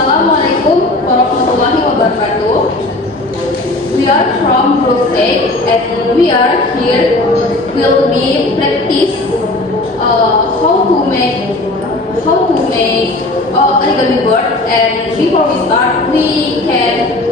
Assalamualaikum warahmatullahi wabarakatuh. We are from Group A and we are here will be practice how to make origami board. And before we start, we can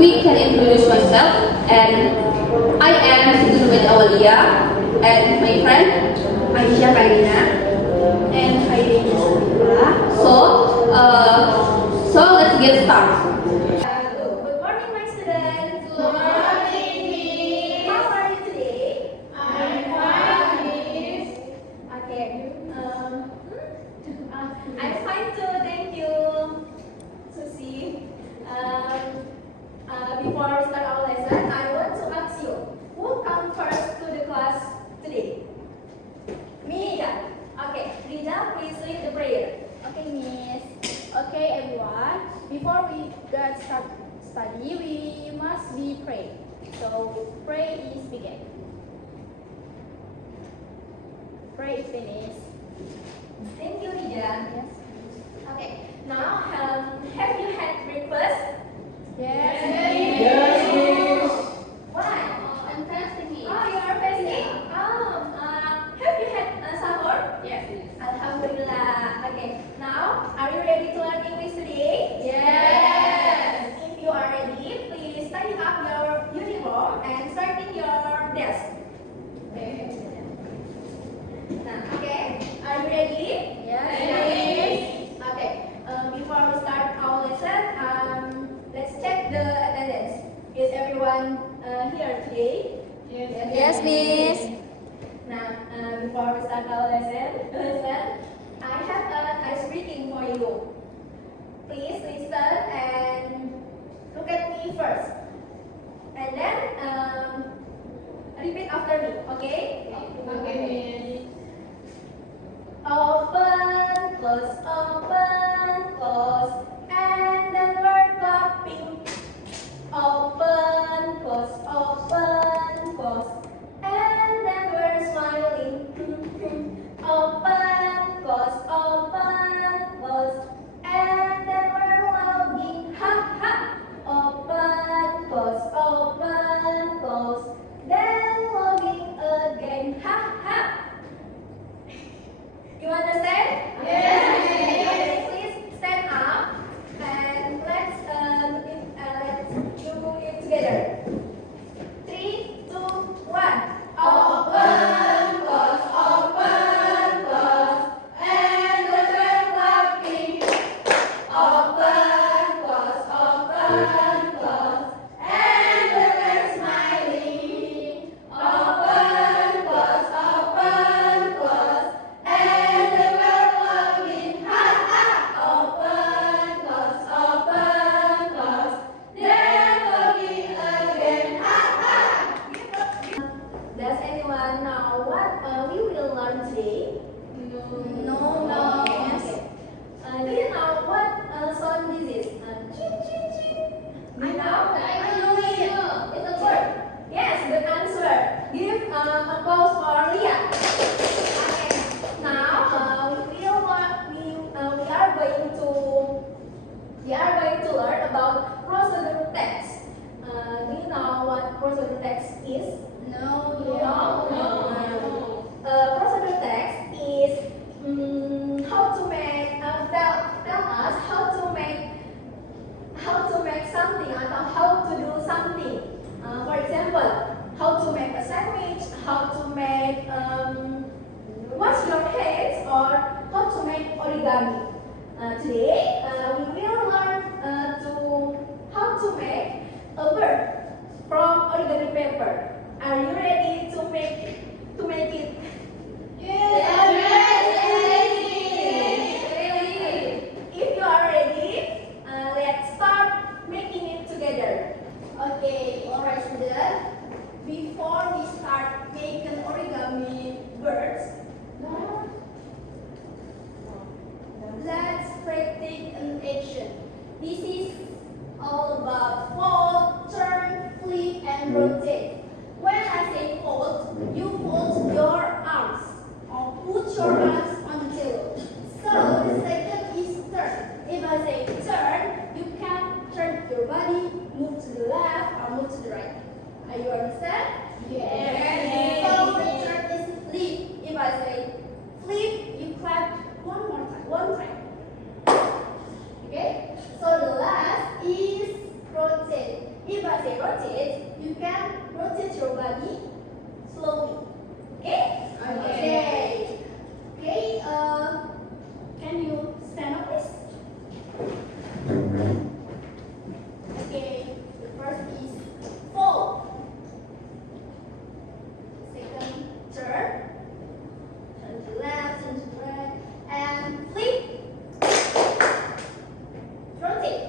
introduce myself. And I am Sudirman Awalia and my friend Aisyah Karina and Haidini Sabila. So let's get started. Good morning, my students. Good morning, Miss. How are you today? I'm fine, Miss. Okay. I'm fine too. Thank you, Susie. Before we start our lesson, I want to ask you, who come first to the class today? Me. Rija. Okay. Rija, please lead the prayer. Okay, Miss. Okay, everyone. Before we get started study, we must be pray. So, pray is begin. Pray is finished. Thank you, Rija. Yes. Okay. Now, have you had breakfast? Yes. Yes, Miss. Why? I'm fasting. Oh, you are fasting. Have you had sahur? Yes, Miss. Alhamdulillah. Okay. Now, are you ready to learn English today? Yes. If you are ready, please tidy up your uniform and start in your desk. Okay. Now, okay. Are you ready? Yes. Okay. Before we start our lesson, let's check the attendance. Is everyone here today? Yes, Miss. Now, before we start our lesson, I have an ice breaking for you. Please listen and look at me first, and then repeat after me. Okay? Okay, Miss. Open, close, and then we're clapping. Open, close, and then we're smiling. Open, close, and then we're laughing. Ha ha. Open, close, then laughing again. Ha ha. You understand? Yes. Okay, please stand up and let's do it together. 3, 2, 1. Open, close, and then we're clapping. Open, close, and then we're smiling. Open, close, and then we're laughing. Ha ha. Open, close, then laughing again. Ha ha. Does anyone know what we will learn today? No. Yes. Do you know what sound this is? Ching, ching, ching. I know. It's a bird. Yes, good answer. Give applause for Leah. Okay. Now we are going to learn about procedur text. Do you know what procedur text is? No. Procedur text is how to make tell us how to make something atau how to do something. For example, how to make a sandwich, how to make wash your hands, or how to make origami. Today we will learn how to make a bird from origami paper. Are you ready to make it? Yes. Really? If you are ready, let's start making it together. Okay, alright, students. Before we start making origami birds, let's practice an action. This is all about fold, turn, flip, and rotate. When I say fold, you fold your arms or put your hands on the table. So the second is turn. If I I say turn, you can turn your body, move to the left or move to the right. Are you understand? Yes. So the third is flip. If I say flip, you clap one time. Okay? So the last is rotate. If I say rotate, you can rotate your body slowly. Okay? Okay. Okay, can you stand up please? Okay, the first is fold. Second, turn. Turn to left, turn to right, and flip. Rotate.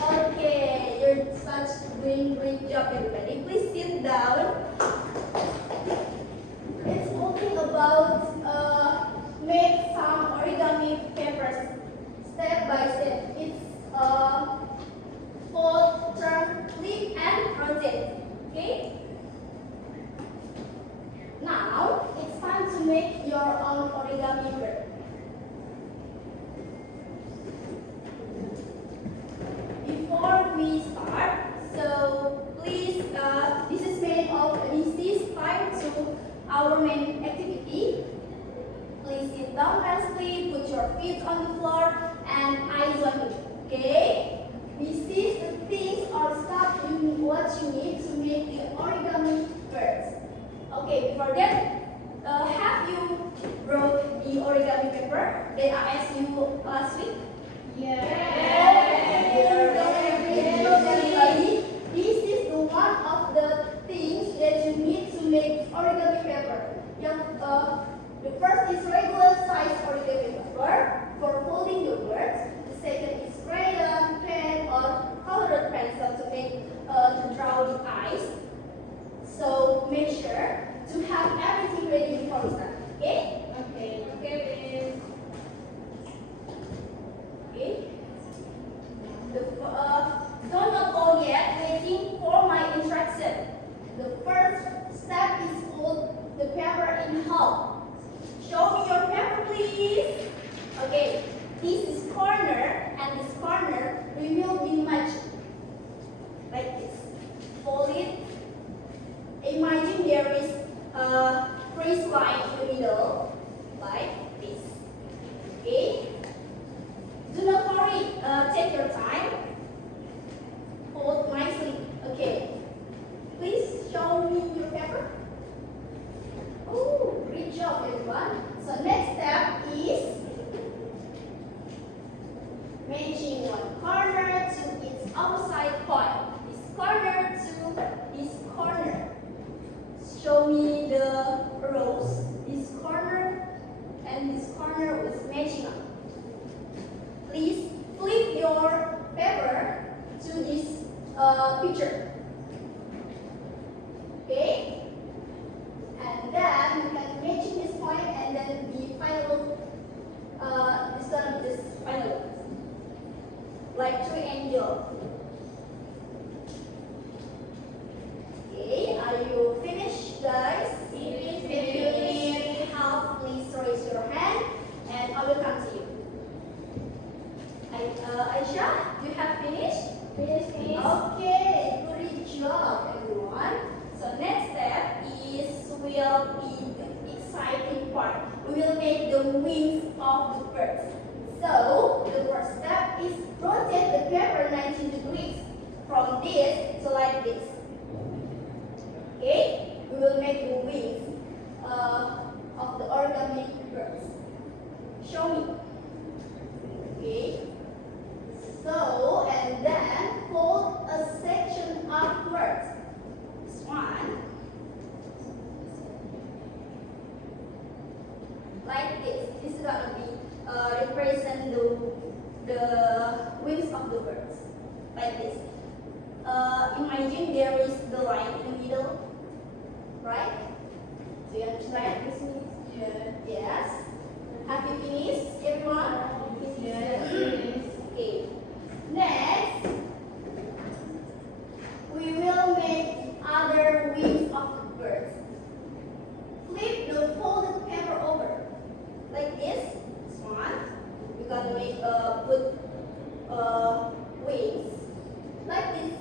Okay, you're doing great job, everybody. Please sit down. It's talking about make some origami papers step by step. It's fold, turn, flip, and rotate. Okay. Now it's time to make your own origami bird. Before we start, so please, this is time to our main activity. Please sit down nicely, put your feet on the floor, and eyes on you. Okay? This is the things or stuff what you need to make the origami birds. Okay, before that, have you wrote the origami paper that I asked you last week? This is the one of the things that you need to make origami paper. The first is regular size origami paper for folding the words. The second is crayon, pen, or colored pencil to make to draw the eyes. So make sure to have everything ready before we start. Okay? Okay. Okay. Don't not go yet, waiting for my instruction. The first step is fold the paper in half. Show me your paper, please. Okay, this is corner and this corner we will be matching. Like this. Fold it. Imagine there is a crease line in the middle. Like this. Okay? Do not hurry. Take your time. Hold nicely. Okay. Please show me your paper. Oh, great job, everyone. So next step is matching one corner to its opposite point. This corner to this corner. Show me the rows. This corner and this corner is matching up. Please flip your paper to this picture. Okay? And then you can match this point and then the final is gonna be this final. Like triangle. Okay, are you finished, guys? If you need help, please raise your hand and I will come to you. Aisha, you have finished? Yes, miss. Okay, great job, everyone. So next step will be the exciting part. We will make the wings of the birds. So the first step is rotate the paper 90 degrees from this to like this. Okay, we will make the wings of the origami birds. Show me. Okay. So, and then fold a section upwards. This one. Like this. This is going to be represent the wings of the birds. Like this. Imagine there is the line in the middle. Right? Do you understand this means? Yes. Yes. Have you finished, everyone? Yes. Okay. Next, we will make other wings of the birds. Flip the folded paper over. Like this. This one. We're gonna make put wings like this.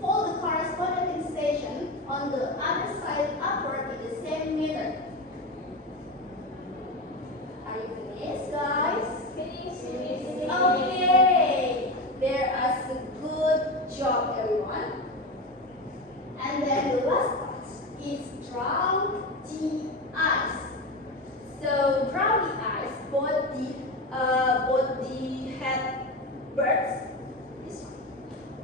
Fold the corresponding station on the other side upward in the same manner. Are you finished, guys? Finished. Okay. There is a good job, everyone. And then the last part is drown the eyes. So drown the eyes, both the head birds, this one,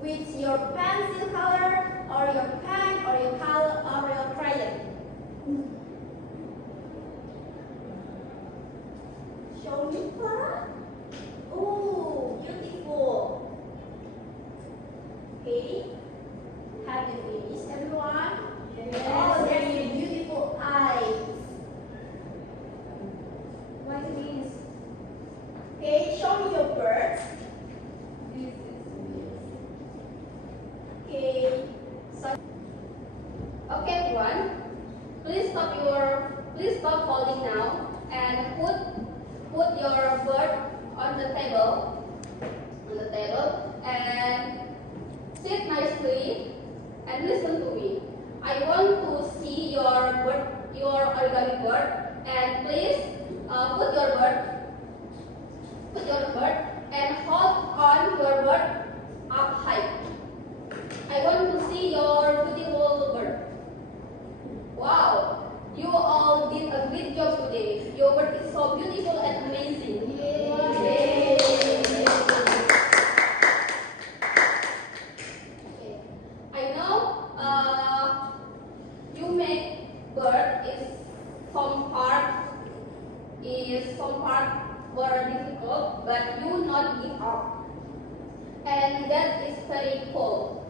with your pencil color or your pen or your color or your crayon. Show me, Clara. Oh, beautiful. Okay. Have you finished, everyone? Yes. Oh, there's your beautiful eyes. What it means? Okay, show me your birds. Okay. So, Okay, everyone. Please stop folding now and put your bird on the table. And sit nicely and listen to me. I want to see your origami bird, and please put your bird and hold on your bird up high. I want to see your beautiful bird. Wow, you all did a great job today. Your bird is so beautiful and amazing. Yay. I know you make bird is some part were difficult, but you not give up, and that is very cool.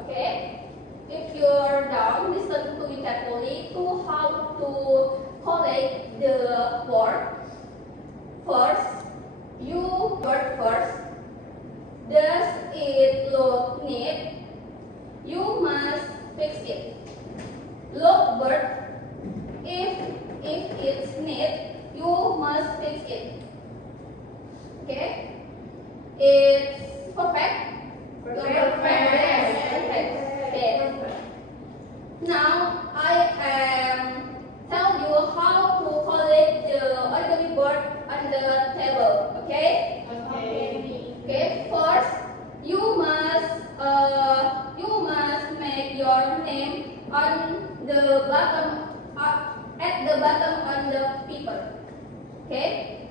Okay, if you're down, listen to me carefully to how to collect the word. First, you bird first. Does it look neat? You must fix it. Look, bird. If it's neat, you must fix it. Okay? It's perfect. Perfect. Okay. Now I am tell you how to collect the origami board on the table. Okay? Okay. First, you must make your name on the bottom at the bottom on the paper. Okay?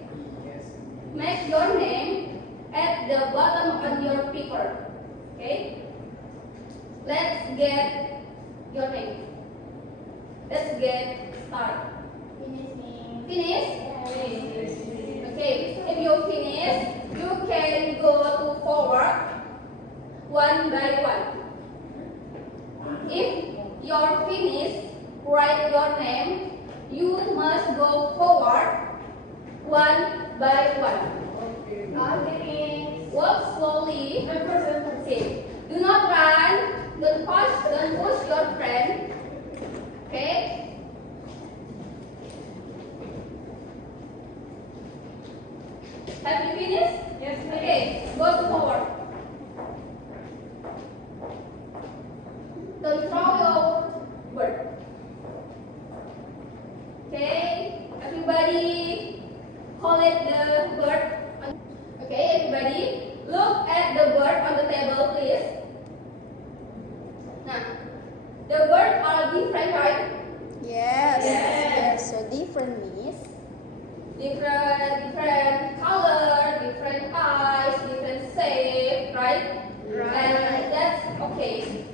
Make your name at the bottom on your paper. Okay? Let's get your name. Let's get started. Finish? Okay. If you finish, you can go to forward one by one. If you're finished, write your name. You must go forward one by one. Okay. Walk slowly. Okay. Do not run. Don't push your friend. Okay. Have you finished? Yes. Okay. Go forward. Don't throw your bird. Okay. Everybody, collect the bird. Okay, everybody, look at the bird on the table, please. Now, the birds are different, right? yes. Yes. So different means Different color, different eyes, different shape, right? And that's okay.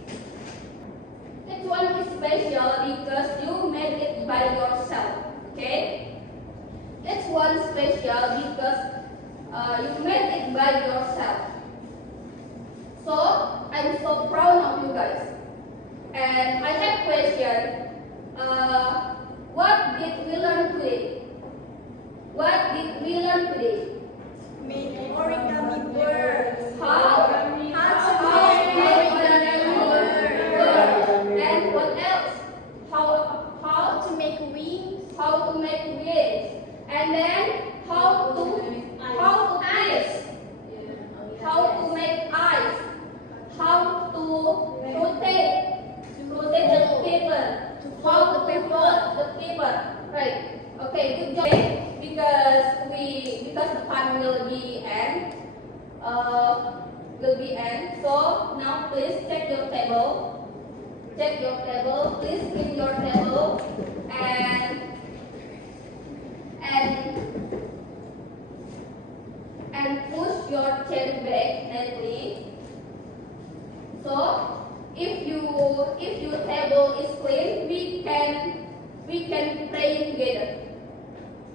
This one is special because you made it by yourself. Okay? This one special because you made it by yourself. So I'm so proud of you guys. And I have question. What did we learn today? What did we learn today? Make origami birds. How? How to make origami bird. And what else? How to make wings. to make wings. And then how to the fun will be end. So now please check your table. Check your table. Please clean your table and push your chair back neatly. So if your table is clean, we can play together.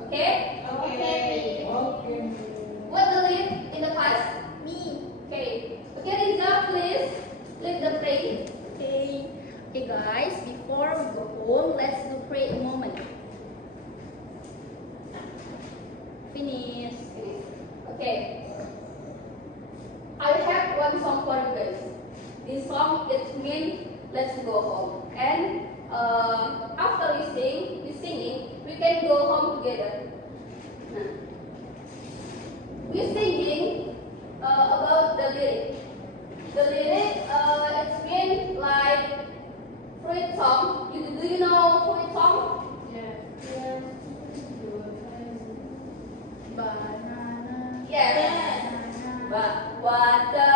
Okay? Okay. What will lead in the class? Me. Okay. Okay, Riza, please lead the play. Okay. Okay, guys. Before we go home, let's do pray a moment. Finish. Okay. I have one song for you guys. This song it means let's go home. And after we singing, we can go home together. Nah. We singing about the lyric. The lyric it means like fruit song. Do you know fruit song? Banana. Yes. Banana. What the